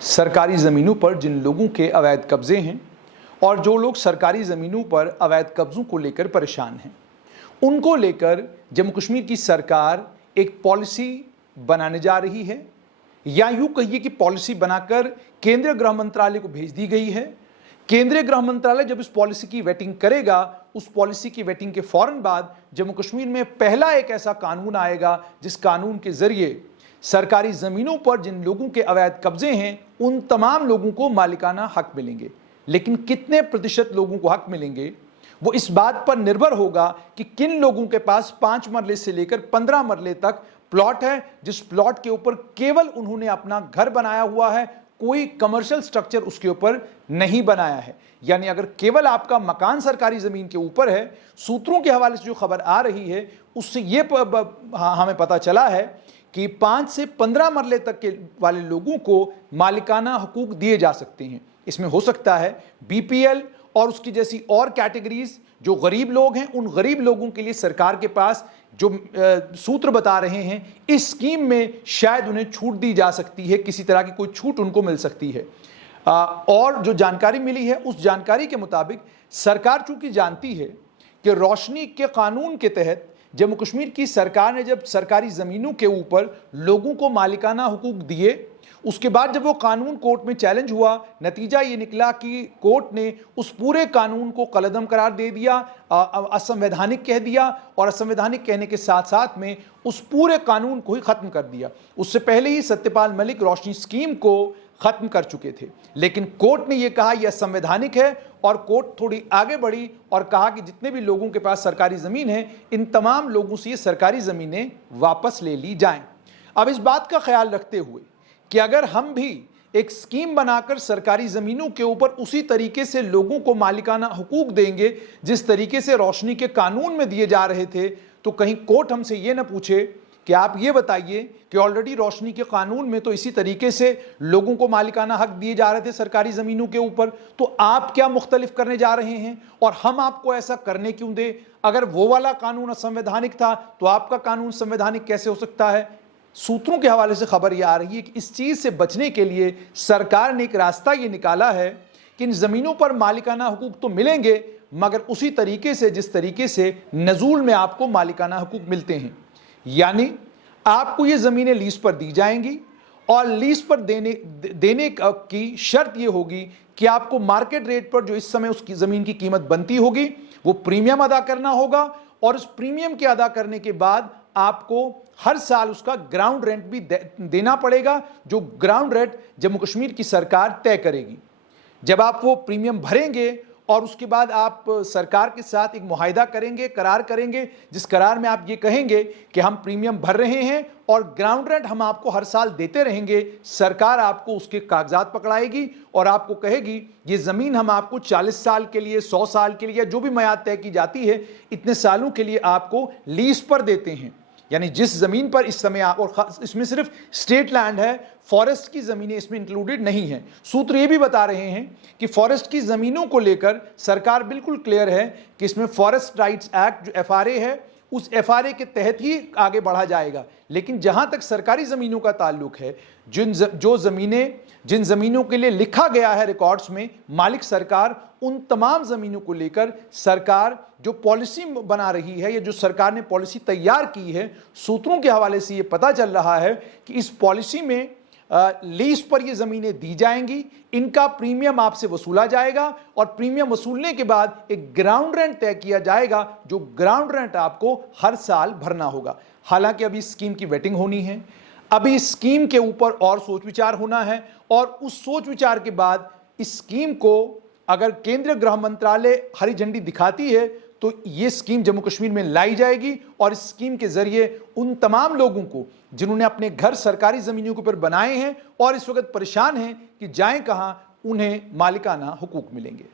सरकारी ज़मीनों पर जिन लोगों के अवैध कब्जे हैं और जो लोग सरकारी ज़मीनों पर अवैध कब्जों को लेकर परेशान हैं, उनको लेकर जम्मू कश्मीर की सरकार एक पॉलिसी बनाने जा रही है, या यूँ कहिए कि पॉलिसी बनाकर केंद्रीय गृह मंत्रालय को भेज दी गई है। केंद्रीय गृह मंत्रालय जब इस पॉलिसी की वेटिंग करेगा, उस पॉलिसी की वेटिंग के फौरन बाद जम्मू कश्मीर में पहला एक ऐसा कानून आएगा जिस कानून के जरिए सरकारी ज़मीनों पर जिन लोगों के अवैध कब्जे हैं उन तमाम लोगों को मालिकाना हक मिलेंगे। लेकिन कितने प्रतिशत लोगों को हक मिलेंगे वो इस बात पर निर्भर होगा कि किन लोगों के पास 5 मरले से लेकर 15 मरले तक प्लॉट है, जिस प्लॉट के ऊपर केवल उन्होंने अपना घर बनाया हुआ है, कोई कमर्शियल स्ट्रक्चर उसके ऊपर नहीं बनाया है। यानी अगर केवल आपका मकान सरकारी ज़मीन के ऊपर है, सूत्रों के हवाले से जो खबर आ रही है उससे ये हमें पता चला है कि 5 से 15 मरले तक के वाले लोगों को मालिकाना हकूक दिए जा सकते हैं। इसमें हो सकता है बीपीएल और उसकी जैसी और कैटेगरीज, जो गरीब लोग हैं, उन गरीब लोगों के लिए सरकार के पास जो सूत्र बता रहे हैं, इस स्कीम में शायद उन्हें छूट दी जा सकती है, किसी तरह की कोई छूट उनको मिल सकती है। और जो जानकारी मिली है उस जानकारी के मुताबिक सरकार चूंकि जानती है कि रोशनी के कानून के तहत जम्मू कश्मीर की सरकार ने जब सरकारी ज़मीनों के ऊपर लोगों को मालिकाना हकूक दिए, उसके बाद जब वो कानून कोर्ट में चैलेंज हुआ, नतीजा ये निकला कि कोर्ट ने उस पूरे कानून को कलअदम करार दे दिया, असंवैधानिक कह दिया, और असंवैधानिक कहने के साथ साथ में उस पूरे कानून को ही ख़त्म कर दिया। उससे पहले ही सत्यपाल मलिक रोशनी स्कीम को ख़त्म कर चुके थे, लेकिन कोर्ट ने यह कहा यह असंवैधानिक है, और कोर्ट थोड़ी आगे बढ़ी और कहा कि जितने भी लोगों के पास सरकारी ज़मीन है, इन तमाम लोगों से ये सरकारी ज़मीनें वापस ले ली जाएं। अब इस बात का ख्याल रखते हुए कि अगर हम भी एक स्कीम बनाकर सरकारी ज़मीनों के ऊपर उसी तरीके से लोगों को मालिकाना हुकूक देंगे जिस तरीके से रोशनी के कानून में दिए जा रहे थे, तो कहीं कोर्ट हमसे ये ना पूछे कि आप ये बताइए कि ऑलरेडी रोशनी के कानून में तो इसी तरीके से लोगों को मालिकाना हक दिए जा रहे थे सरकारी ज़मीनों के ऊपर, तो आप क्या मुख्तलिफ करने जा रहे हैं और हम आपको ऐसा करने क्यों दें? अगर वो वाला कानून असंवैधानिक था तो आपका कानून संवैधानिक कैसे हो सकता है? सूत्रों के हवाले से खबर यह आ रही है कि इस चीज़ से बचने के लिए सरकार ने एक रास्ता ये निकाला है कि इन ज़मीनों पर मालिकाना हुकूक तो मिलेंगे, मगर उसी तरीके से जिस तरीके से नज़ूल में आपको मालिकाना हुकूक मिलते हैं। यानी आपको ये ज़मीनें लीज पर दी जाएंगी और लीज पर देने की शर्त ये होगी कि आपको मार्केट रेट पर जो इस समय उसकी ज़मीन की कीमत बनती होगी वो प्रीमियम अदा करना होगा, और उस प्रीमियम के अदा करने के बाद आपको हर साल उसका ग्राउंड रेंट भी देना पड़ेगा, जो ग्राउंड रेंट जम्मू कश्मीर की सरकार तय करेगी। जब आप वो प्रीमियम भरेंगे और उसके बाद आप सरकार के साथ एक मुआहिदा करेंगे, करार करेंगे, जिस करार में आप ये कहेंगे कि हम प्रीमियम भर रहे हैं और ग्राउंड रेंट हम आपको हर साल देते रहेंगे, सरकार आपको उसके कागजात पकड़ाएगी और आपको कहेगी ये ज़मीन हम आपको 40 साल के लिए, 100 साल के लिए, या जो भी मयाद तय की जाती है, इतने सालों के लिए आपको लीज पर देते हैं। यानी जिस ज़मीन पर इस समय और इसमें सिर्फ स्टेट लैंड है, फॉरेस्ट की ज़मीनें इसमें इंक्लूडेड नहीं हैं। सूत्र ये भी बता रहे हैं कि फॉरेस्ट की ज़मीनों को लेकर सरकार बिल्कुल क्लियर है कि इसमें फॉरेस्ट राइट्स एक्ट जो एफआरए है, उस एफआरए के तहत ही आगे बढ़ा जाएगा। लेकिन जहां तक सरकारी ज़मीनों का ताल्लुक है, जिन ज़मीनों के लिए लिखा गया है रिकॉर्ड्स में मालिक सरकार, उन तमाम ज़मीनों को लेकर सरकार जो पॉलिसी बना रही है या जो सरकार ने पॉलिसी तैयार की है, सूत्रों के हवाले से ये पता चल रहा है कि इस पॉलिसी में लीज पर ये ज़मीनें दी जाएंगी, इनका प्रीमियम आपसे वसूला जाएगा और प्रीमियम वसूलने के बाद एक ग्राउंड रेंट तय किया जाएगा, जो ग्राउंड रेंट आपको हर साल भरना होगा। हालांकि अभी स्कीम की वेटिंग होनी है, अभी स्कीम के ऊपर और सोच विचार होना है, और उस सोच विचार के बाद इस स्कीम को अगर केंद्रीय गृह मंत्रालय हरी झंडी दिखाती है तो ये स्कीम जम्मू कश्मीर में लाई जाएगी, और इस स्कीम के जरिए उन तमाम लोगों को जिन्होंने अपने घर सरकारी ज़मीनों के ऊपर बनाए हैं और इस वक्त परेशान हैं कि जाएं कहां, उन्हें मालिकाना हुकूक मिलेंगे।